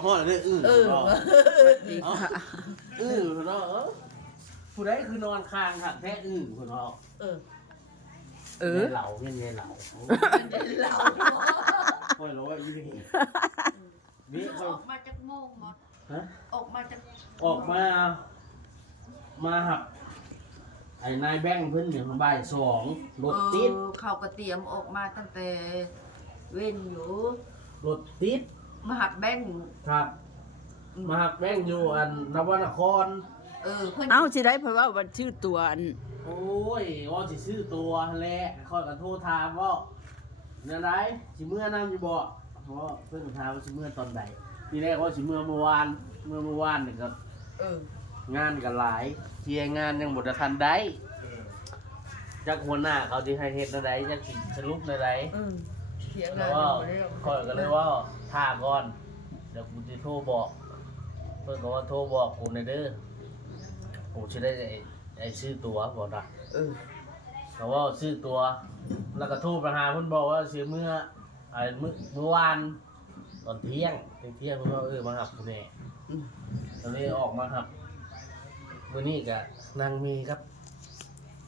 มาพ่อเลยอื้อ เนาะผู้ใดคือนอนคางค่ะแท้อื้อคนเนาะเหล่าเงี้ยเหล่าค่อยร้อยยี่สิบนี่ ออกมาจากโมงหมด ฮะ ออกมาจาก ออกมาหับไอ้นายแบงค์เพิ่นเนี่ยบ่ายสองรถติด เขาก็เตรียมออกมาตั้งแต่เว้นอยู่ รถติด มาหักแบงค์ ครับมาหับแบงค์อยู่อันนวนคร เพิ่น เอ้าสิได้เพราะว่าวันชื่อตัวอัน โอ้ยว่าสิซื้อตัวแหละค่อยก็โทรถามว่าเนี่ยไรสิเมื่อนำอยู่บ่เพราะเพิ่นถามว่าสิเมื่อตอนใดทีแรกว่าสิเมื่อเมื่อวานนี่ก็งานก็หลายเคลียร์งานยังบ่ทันได้จักหัวหน้าเขาสิให้เฮ็ดจังไดจักสิสรุปจังได เถียง แล้ กั วน ก็ค่อยก็เลยว่าท่าก่อนเดี๋ยวกูสิโทรบอกเพิ่นก็ว่าโทรบอกกูหน่อยเด้อกูสิได้ไอ้ซื้อตั๋วบ่ล่ะแต่ว่าซื้อตัวแล้วก็โทรไปหาเพิ่นบอกว่าเสียเมื่อเมื่อวานตอนเที่ยงเพิ่นว่ามาหับกูแน่ตอนนี้ออกมาครับมื้อนี้ก็นางมีครับ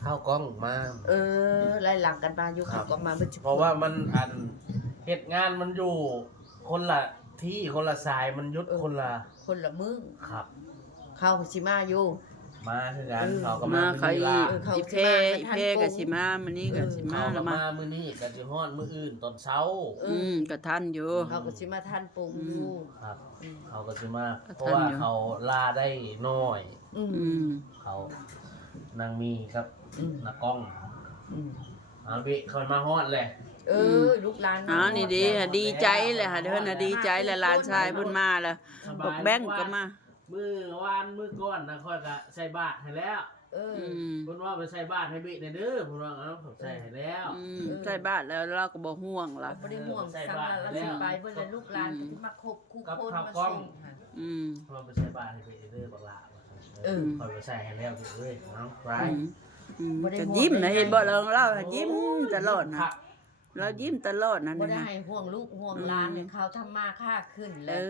ข้าวกล้องมา ไล่หลังกันมาอยู่เขาก็มาเมื่อ เพราะว่ามันเหตุงานมันอยู่คนละที่คนละสายมันยุดคนละ คนละมึง ครับ เข้าชิมาอยู่ มาคือกันเขาก็ มา มา เขา มื้อ อี นี้ เขา อีเพกับสิมามันนี่กับสิมา เขา แล้ ก็ วมา มามื้อนี้ก็สิฮอดมื้ออื่นตอนเช้า ก็ทันอยู่ เขาก็ชิมาท่านปรุงอยู่ ครับเขาก็สิมา ก็ เพราะ ทัน ว่า อยู่ เขาลาได้น้อย อืม เขานางมีครับนากล้องเอาเบะเขามาฮอดเลย ลูกหลาน อ๋อนี่ดีใจเลยค่ะเด้อน่ะดีใจแล้วหลานชายเพิ่นมาแล้วบอกแบงก์ก็มา มื้อวานมื้อก่อนนะค่อยก็ใส่บาตรให้แล้ว อืม เพิ่นว่าไปใส่บาตรให้เบะเด้อเพิ่นว่าเอาผมใส่ให้แล้ว ใส่บ้านแล้วเราก็บ่ห่วงล่ะ ไม่ได้ห่วงสั่งแล้วสิไปเพื่อนลูกหลานที่มาคบคู่คนมาสิ่ง อืม เพิ่นว่าไปใส่บาตรให้เบะเด้อบักหล่าค่อยไปใส่ให้แล้วเอ้ยเอาไป จะยิ้มนะเห็นบ่เรายิ้มตลอดนะเรายิ้มตลอดนะ บ่ นี่ ได้ นะ ให้ห่วงลูกห่วงหลานเนี่ยเขาทำมาค่าขึ้นแล้ว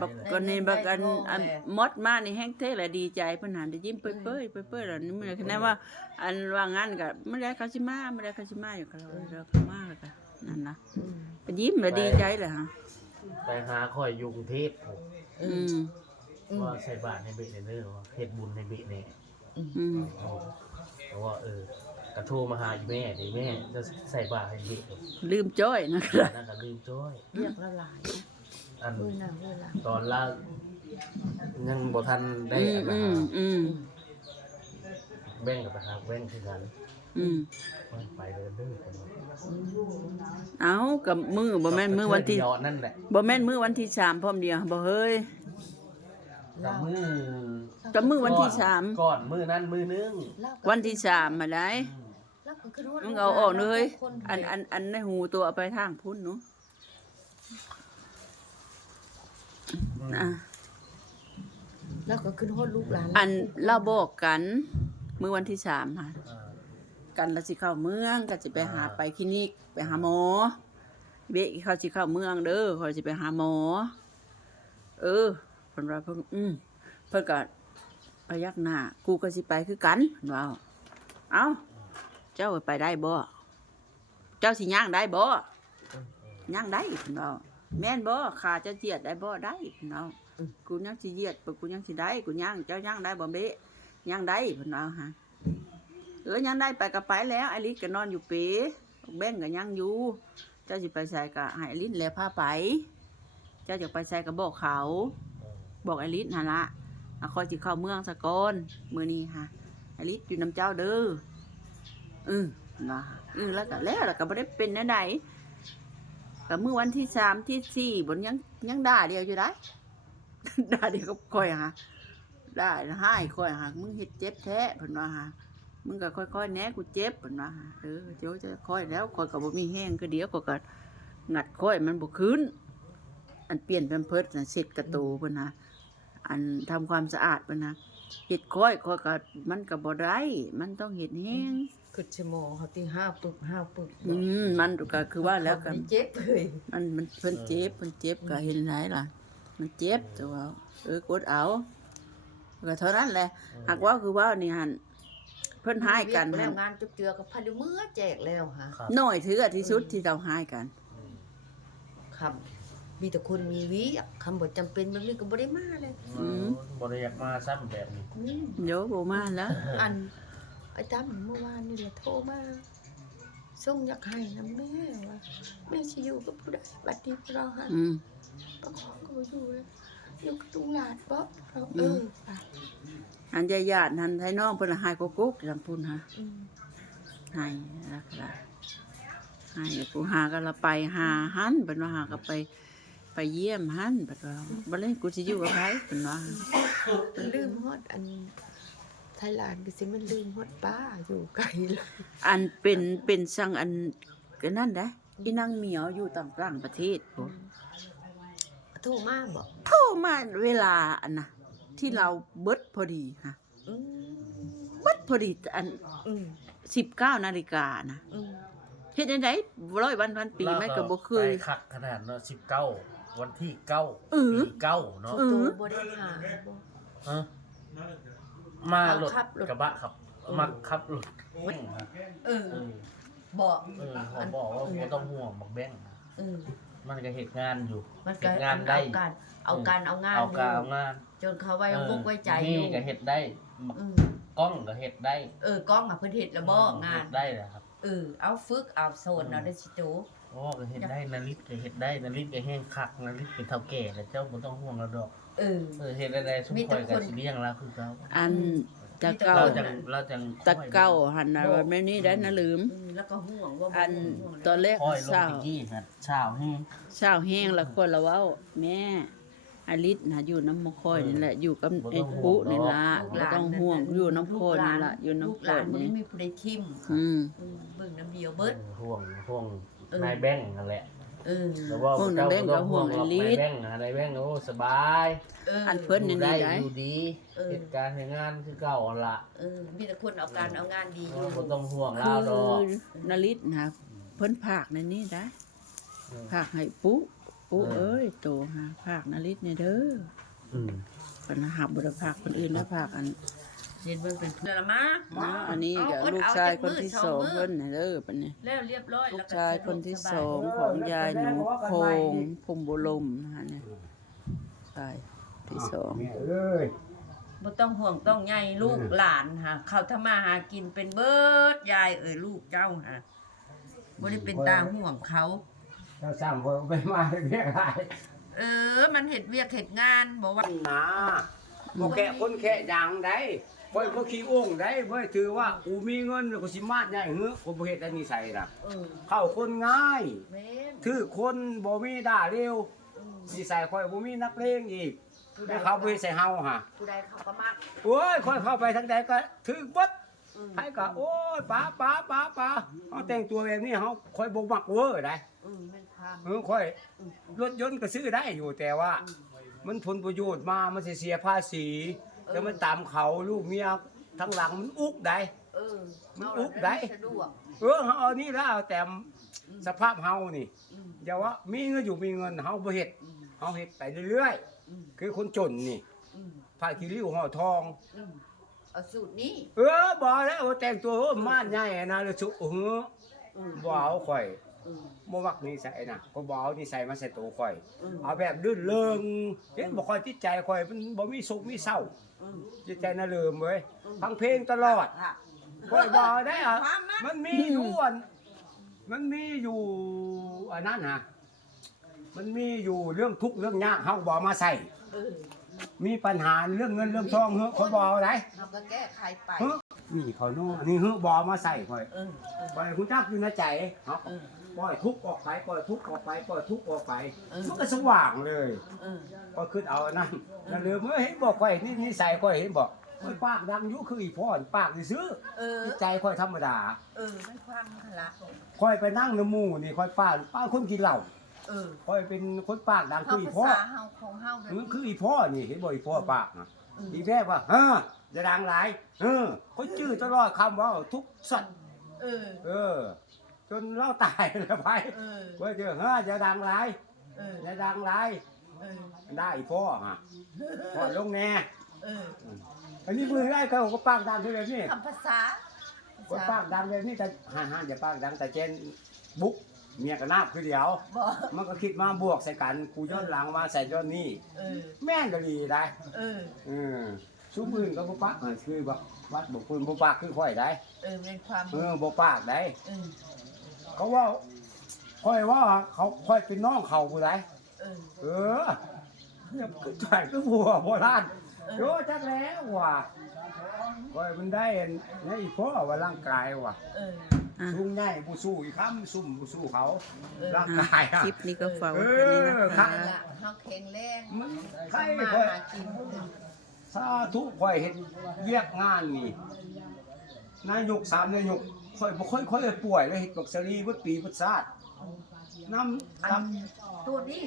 บักก็นี่บักอันมดมานี่แห้งเท่ละดีใจเพิ่นหันได้ยิ้มเปื่อยๆแล้วนี่มันแค่นั้นว่าอันว่างั้นก็ไม่ได้เขาสิมาอยู่กับเราก็มาแล้วก็นั่นนะก็ยิ้มแล้วดีใจเลยฮะ ไปหาค่อยอยู่กรุงเทพ ว่าใส่บาตรให้เบะเด้อว่าเฮ็ดบุญให้เบะแน่เพราะว่ากระโทรมาหาอีแม่ดิแม่จะใส่บาตรให้เบะ ลืมจ้อยนะครับ นั่นก็ลืมจ้อย เรียกละลาย อัน มือหน้ามือหลัง ตอนละยังบ่ทันได้อันนะแบ่งกับไปหาแบ่งคือกันไปเด้อ เอากับมือบ่แม่นมือวันที่ นั่นแหละ บ่แม่นมือวันที่3พร้อมเดียวบ่เฮ้ย กับมือ วันที่3 ก่อนมือนั้นมือนึง วันที่3มาได้มึงเอาออกเลยอันในหูตัวเอาไปทางพุ่นเนาะแล้วก็ขึ้นฮอดลูกหลาน อันเราบอกกันมื้อวันที่3ค่ะกันแล้วสิเข้าเมืองก็สิไปหาไปคลินิกไปหาหมอเบะเขาสิเข้าเมืองเด้อเขาสิไปหาหมอเพิ่นว่าเพิ่นเพิ่นก็พยักหน้ากูก็สิไปคือกันเพิ่นว่าเอ้าเจ้าไปได้บ่เจ้าสิย่างได้บ่ย่างได้เพิ่นว่าแม่นบ่ขาจะเจียดได้บ่ได้เพิ่นว่ากูยังสิเหยียดกูยังสิได้กูย่างเจ้าย่างได้บ่เบะย่างได้เพิ่นว่าฮะย่างได้ไปก็ไปแล้วไอ้ลิศก็นอนอยู่เปแบ่งก็ย่างอยู่เจ้าสิไปใส่ก็ให้ไอ้ลิศแลพาไปเจ้าจะไปใส่ก็บอกเขาบอกไอ้ลิศหั่นล่ะคอยสิเข้าเมืองซะก่อนมื้อนี้ฮะไอ้ลิศอยู่นำเจ้าเด้อนะแล้วก็บ่ได้เป็นแนวใดก็มื้อวันที่3ที่4บ่ยังด่าเดียวอยู่ได้ ด่าเดียวก็ค่อยฮะได้ให้ค่อยฮะมึงเฮ็ดเจ็บแท้เพิ่นว่าฮะมึงก็ค่อยๆแหน่กูเจ็บเพิ่นว่าฮะเดี๋ยวจะค่อยแล้วค่อยก็บ่มีแห้งก็เดี๋ยวก็งัดค่อยมันบ่คืนอันเปลี่ยนแพมเพิร์สน่ะเช็ดกระตูเพิ่นนะอันทำความสะอาดเพิ่นนะ เฮ็ดค่อยก็มันก็บ่ได้มันต้องเฮ็ดแฮง คือชั่วโมงเขาที่5 ปึกมันก็คือว่าแล้วก็ ไม่เจ็บเลย มันเพิ่นเจ็บก็เห็นไหนล่ะ มันเจ็บแต่ว่ากดเอาก็เท่านั้นแหละหากว่าคือว่านี่หั่นเพิ่นหายกัน แล้ หั่ วน งานจุกเจือกับพันเมื่อแจกแล้วฮะ ครับ น้อยถือที่สุดที่เราหายกัน คำมีแต่คนมีวิคำบ่จำเป็นแบบนี้ก็บ่ได้มาเลย บ่ได้อยากมาซ้ำแบบนี้ เดี๋ยวบ่มาแล้ว อันไอ้ตั้มเมื่อวานนี่แหละโทรมาส่งอยากให้นะแม่ว่าแม่สิอยู่กับผู้ใดบัดนี้เราหันประคองก็บ่อยู่เลยอยู่กับตุงหลาดบ่เราไป อันญาติๆนั่นให้น้องเพิ่นหายกุกๆจังพุ่นฮะหายลักละหายกูหาก็ละไปหาหันเพิ่นว่าหาก็ไปเยี่ยมหันเพิ่นว่าบ่เลยกูสิอยู่กับไผเพิ่นว่า มันลืมฮอดอันไทยแลนด์ก็สิมันลืมฮอดป้าอยู่ไกลเลย อันเป็นสังอันก็นั่นเด้อีนางเหมียวอยู่ต่างประเทศพุ่น โทรมาบ่ โทรมาเวลาอันน่ะที่เราเบิดพอดีฮะ อืม เบิดพอดีอัน อืม 19 นาฬิกานะ อืม เฮ็ดจังได๋100 วันพันปีไม่ก็บ่เคย ไปคักขนาดเนาะ19วันที่9 เออ ปี9เนาะ ตัวบ่ได้หาบ่ ฮะมารถ ขับรถ กระบะครับมักขับรถ เออ เออ บ่ เขาบอกว่าบ่ต้องห่วงบักแบง เออ มันก็เฮ็ดงานอยู่ มัน เฮ็ ก็ ดงานได้ เอาการเอางาน เอาการเอางาน จนเขาไว้วกไว้ใจอ นี่ ยู่ ก็เฮ็ดได้บัก อืม กล้องก็เฮ็ดได้ กล้องอ่ะเพิ่นเฮ็ดแล้วบ่งาน เฮ็ดได้แหละครับ เอาฝึกเอาโซนเอาได้สิโต โอ้ก็เฮ็ดได้นาริตก็เฮ็ดได้นาริตก็แห้งคักนาริตเป็นเฒ่าแก่แล้วเจ้าบ่ต้องห่วงแล้วดอก เออ เฮ็ดได้ทุก มี ค แต่ น ค ก็ น สิเลี้ยงแล้วคือเขา อันตะเก้า เราจัง ตะเก้าหันน่ะว่าแม่นี่ได้นะลืม แล้วก็ห่วงว่า อันตอนแรก ค่อยลง เช้า ตะกี้ครับเช้าแห้ง เช้าแห้งแล้วคนละเว้าแม่อลิศน่ะอยู่น้ำมค่อยนี่แหละอยู่กับไอ้ปุ๊นี่ล่ะบ่ต้องห่วงอยู่น้ำค่อยนี่ล่ะอยู่น้ำค่อย บ่ นี่ มีผู้ใดทิ่ม เบิ่งน้ำเดียวเบิด ห่วงนายแบงค์นั่นแหละ แล้วว่า ห่วงนายแบงค์กับห่วงไอ้ลิศ นายแบงค์นายแบงค์โอ้สบาย อันเพิ่นนี่ ได้ ได้ อยู่ดีเหตุการณ์ในงานคือเก่าหั่นล่ะ มีแต่คนเอาการเอางานดีอยู่ บ่ต้องห่วง คื เราดอก อนลิศนะเพิ่นภาคในนี้ได้ภาคให้ปุ๊เอ้ยโตหาภาคนลิศนี่เด้อ อืม เพิ่นหาบ่ได้ภาคคนอื่นนะภาคอัน เห็นเบิ่งเป็นเพื่อนละมา อันนี้ก็ลูกชายคนที่2เพิ่นน่ะเด้อปานนี้ แล้วเรียบร้อย ลู แล้ว ก ก็ ชายคนที่2ของยายหนูโคงพรหมบุรมนะฮะเนี่ยชายที่สอง บ่ต้องห่วงต้องใยลูกหลานค่ะเขาทำมาหากินเป็นเบิดยายลูกเจ้าค่ะบ่ได้เป็นตาห่วงเขา เจ้าสามคนไปมาเรียกอะไร มันเฮ็ดเวียกเฮ็ดงานบ่ว่า นะบ่แกะคนแค่ดังได้บ่บ่ขี้โอ่งได้บ่ถือว่ากูมีเงินแล้วกูสิมาดใหญ่เฮ้อกูบ่เฮ็ดอันนี้ใส่ล่ะเข้าคนง่าย แม่น ถือคนบ่มีด่าเร็วนิสัยค่อยบ่มีนักเลงอีกแต่เขาบ่เฮ็ดใส่เฮาห่ะ ผู้ใดเขาก็มัก โอ้ยค่อยเข้าไปทางใดก็ถือบัดให้ก็โอ้ยป๋าเฮาแต่งตัวแบบนี้เฮาค่อยบ่มักเว้อได้ แม่นความ ค่อยรถยนต์ก็ซื้อได้อยู่แต่ว่า มันผลประโยชน์มามันสิเสียภาษีแล้วมันตามเขาลูกเมียทั้งหลังมันอุกได้ มันอุกได้ สะดวก เฮาเอานี่แล้วเอาแต่สภาพเฮานี่อย่าว่ามีเงินอยู่มีเงินเฮาบ่เฮ็ดเฮาเฮ็ดไปเรื่อยๆคือคนจนนี่ผ้าขี้ริ้วห่อทอง เอาสูตรนี้ บ่แล้วแต่งตัวม่านใหญ่นะแล้วสุบ่เอาข่อยบ่มักนิสัยน่ะก็บ่เอานิสัยมาใส่ตัวข่อย เอาแบบลื่นเริงเห็นบ่ค่อยจิตใจข่อยมันบ่มีสุขมีเศร้าจิตใจน่ะเลิมเว้ยฟังเพลงตลอดข่อยบ่ได้อ่ะมันมีอยู่มันมีอยู่อันนั้นน่ะมันมีอยู่เรื่องทุกข์เรื่องยากเฮาบ่เอามาใส่มีปัญหาเรื่องเงินเรื่องทองเฮ้อข่อยบ่เอาได้ เราก็แก้ไขไป เฮ้อนี่เขาโน่นี่เฮ้อบ่เอามาใส่ข่อยข่อยฮู้จักอยู่ในใจเนาะปล่อยทุกข์ออกไปปล่อยทุกข์ออกไปปล่อยทุกข์ออกไปมันก็สว่างเลยก็ขึ้นเอาอันนั้นนั่นเลยเมื่อเห็นบอกข่อยนี่นิสัยข่อยเห็นบอกข่อยปากดังอยู่คืออีพ่อปากซื่อจิตใจข่อยธรรมดา ไม่ความคละ ข่อยไปนั่งในหมู่นี่ข่อยป้าคนกินเหล้าข่อยเป็นคนปากดังคืออีพ่อ เฮาของเฮา คืออีพ่อนี่เห็นบ่อีพ่อปากนะอีแม่ว่าฮะ อย่าดังหลายเขาจื้อตลอดคำว่าทุกสัตว์จนเราตายแล้วไปเว้ยเจออย่าดังหลายอย่าดังหลายได้พ่อฮะพ่อลงแน่อันนี้มือได้เขาก็ปากดังแบบนี้ คำภาษา ก็ปากดังแบบนี้แต่ห่าอย่าปากดังแต่เจนบุ๊กเมียกับนาบคือเดียวมันก็คิดมาบวกใส่กันกูย้อนหลังมาใส่ย้อนนี่แม่นก็ดีได้ชุบปืนก็บ่ปากคือแบบวัดบ่ปืนบ่ปากคือค่อยได้เป็นความบ่ปากได้เขาว่าค่อยว่าเขาค่อยเป็นน้องเขาผู้ใดก็จ่ายก็บัวโบราณโยจักแล้วว่ะค่อยมันได้ในอีพ่อว่าร่างกายว่ะสู้ง่ายผู้สู้อีกคำซุ่มผู้สู้เขาร่างกายคลิปนี้ก็ฝากไว้แค่นี้นะคะ เฮาแข็งแรง ใครค่อยสาธุค่อยเฮ็ดเวียกงานนี่นายก3นายกค่อยบ่ค่อยป่วยเลยเฮ็ดบักซะลีเบิดปีเบิดชาติน้ำ ตัวนี้